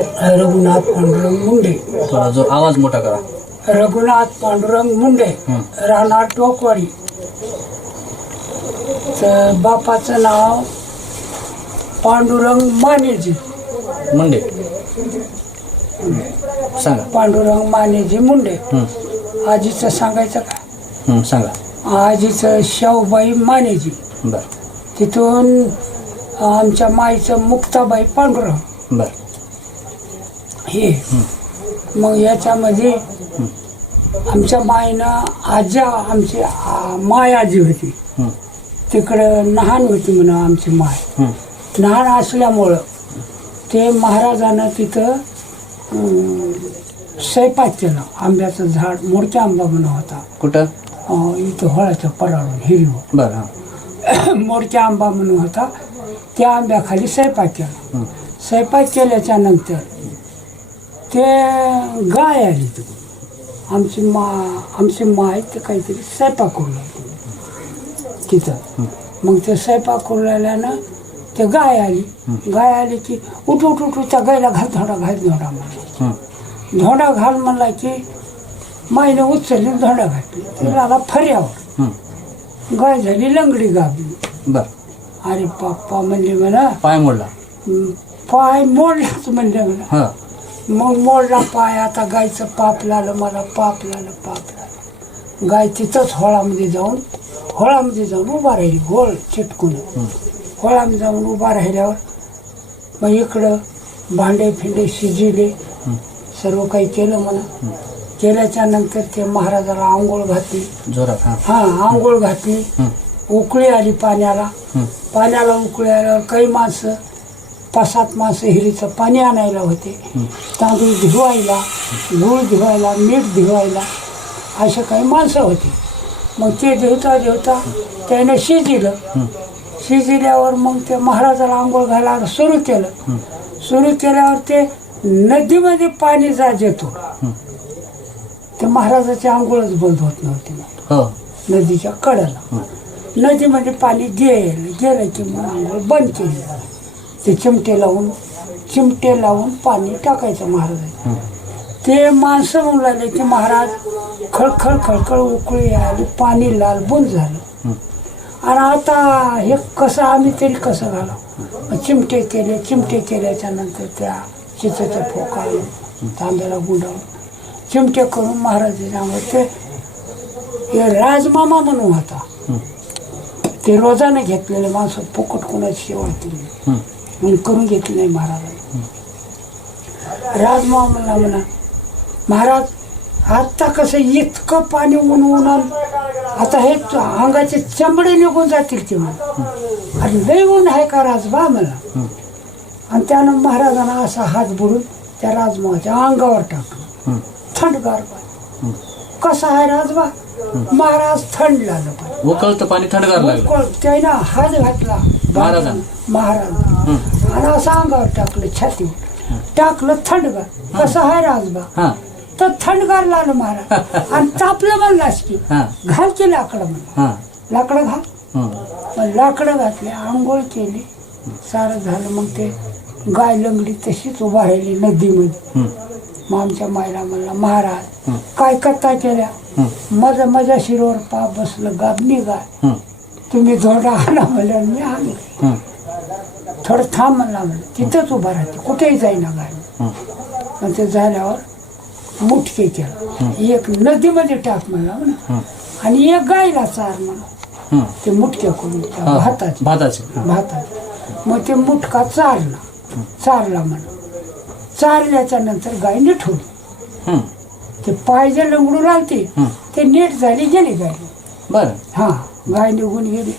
रघुनाथ पांडुरंग मुंडे. थोडा जो आवाज मोठा करा. रघुनाथ पांडुरंग मुंडे. राहणार टोकवाडी. तर बापाचं नाव पांडुरंग मानेजी. मुंडे. सांगा. पांडुरंग मानेजी मुंडे. आजीचं सांगायचं का? हं, सांगा. आजीचं शाहूबाई मानेजी. बर. तिथून आमच्या माईचं मुक्ताबाई पांडुरंग. बर. हे. मग याच्यामध्ये आमच्या माईनं आजा आमची माय आजी होती. तिकडं लहान होती म्हणून आमची माय. लहान असल्यामुळं ते महाराजानं तिथं स्वयंपाक केला. आंब्याचं झाड मोडक्या आंबा म्हणून होता. कुठं? इथं होळाच्या पराळून हिरवं बर मोडक्या आंबा म्हणून होता. त्या आंब्याखाली स्वयंपाक केला. स्वयंपाक केल्याच्यानंतर ते गाय आली तिकडून आमची मा आमची माय ते काहीतरी स्वयंपाक करू लागली तिथं मग ते स्वयंपाक करू लागल्यानं ते गाय आली. गाय आली की उठ उठ उठ त्या गायला घाल धोडा घाल धोडा म्हणला. धोडा घाल म्हणला की माईने उचलली धोडा घातली. ते आला फर्यावर गाय झाली लंगडी गाबली अरे पप्पा म्हणले म्हणा. पाय मोडला. "हं, पाय मोडलाच म्हणले म्हणा. मग मोडला पाय आता गायचं पाप लागलं मला पाप लागलं पाप लागलं गाय तिथंच होळामध्ये जाऊन होळामध्ये जाऊन उभा राहिली गोळ चिटकून. होळामध्ये जाऊन उभा राहिल्यावर मग इकडं भांडे फिंडे शिजिले. सर्व काही केलं म्हणा. केल्याच्यानंतर ते महाराजाला आंघोळ घातली. हां. आंघोळ घातली. उकळी आली पाण्याला. पाण्याला उकळी आल्यावर काही माणसं पाच सात माणसं हिरीचं पाणी आणायला होते. तांदूळ धिवायला गूळ धिवायला मीठ धिवायला असे काही माणसं होते. मग ते देवता देवता त्याने शिजिलं. शिजिल्यावर मग ते महाराजाला आंघोळ घालायला सुरू केलं. सुरू केल्यावर ते नदीमध्ये पाणी जात येतो. ते महाराजाची आंघोळच बंद होत नव्हती. हो. नदीच्या कडेला. नदीमध्ये पाणी गेलं गेलं की मग आंघोळ बंद केली. ते चिमटे लावून चिमटे लावून पाणी टाकायचं महाराज. ते माणसं म्हणू लागले की महाराज खळखळ खळखळ उकळी आली पाणी लाल बुंद झालं. आणि आता हे कसं आम्ही तरी कसं घालावं चिमटे केले चिमटे केल्याच्यानंतर त्या चिचेचं फोकाळून तांब्याला गुंडाळून चिमटे करून महाराजांच्या अंगावर ते हे राजमामा म्हणून होता. ते रोजाने घेतलेले माणसं फुकट कोणाची सेवा केली म्हणून करून घेतली नाही महाराजांनी. राजमामा म्हणला म्हणा महाराज आत्ता कसं इतकं पाणी ऊन उन्हान आता हे अंगाचे चमडे निघून जातील ते म्हणा. अरे लय ऊन आहे का राजबा? मला हं, आणि त्यानं महाराजांना असा हात बुडून त्या राजमाच्या अंगावर टाकलं. थंडगार पाणी. कसं आहे राजबा? महाराज थंड लागलं पाणी. उकळतं पाणी थंडगार लागलं. त्यानं हात घातला. महाराजांना? महाराज आणि असं अंगावर टाकलं छातीवर टाकलं थंडगार कसं आहे राजबा? तर थंडगार लागलं महाराज आणि तापलं म्हणलास की घाल की लाकडं म्हण लाकडं घाल. मग लाकडं घातले आंघोळ केली. सारं झालं मग ते गाय लंगडी तशीच उभा राहिली नदीमध्ये. मग आमच्या मायला म्हणला महाराज. काय करता केल्या? हं, माझं माझ्या शिरोवर पाप बसलं गाबणी गाय. तुम्ही धोंडा आणा म्हणलं मी आलो. थोडं थांब म्हणला म्हणलं तिथंच उभा राहते. कुठेही जाईना गाय हं, मग ते झाल्यावर मुठके केलं. एक नदीमध्ये टाक म्हणला म्हणा. हं, आणि एक गायला चार म्हणा. ते मुटक्या करून भाताचे. भाताचे. भाताचे. मग ते मुटका चारला. चारला म्हणा. चारल्याच्या नंतर गाय निठवली ते पाय जे लंगडू लागते. ते नीट झाली गेली गाय. बरं. हा. गाय निघून गेली.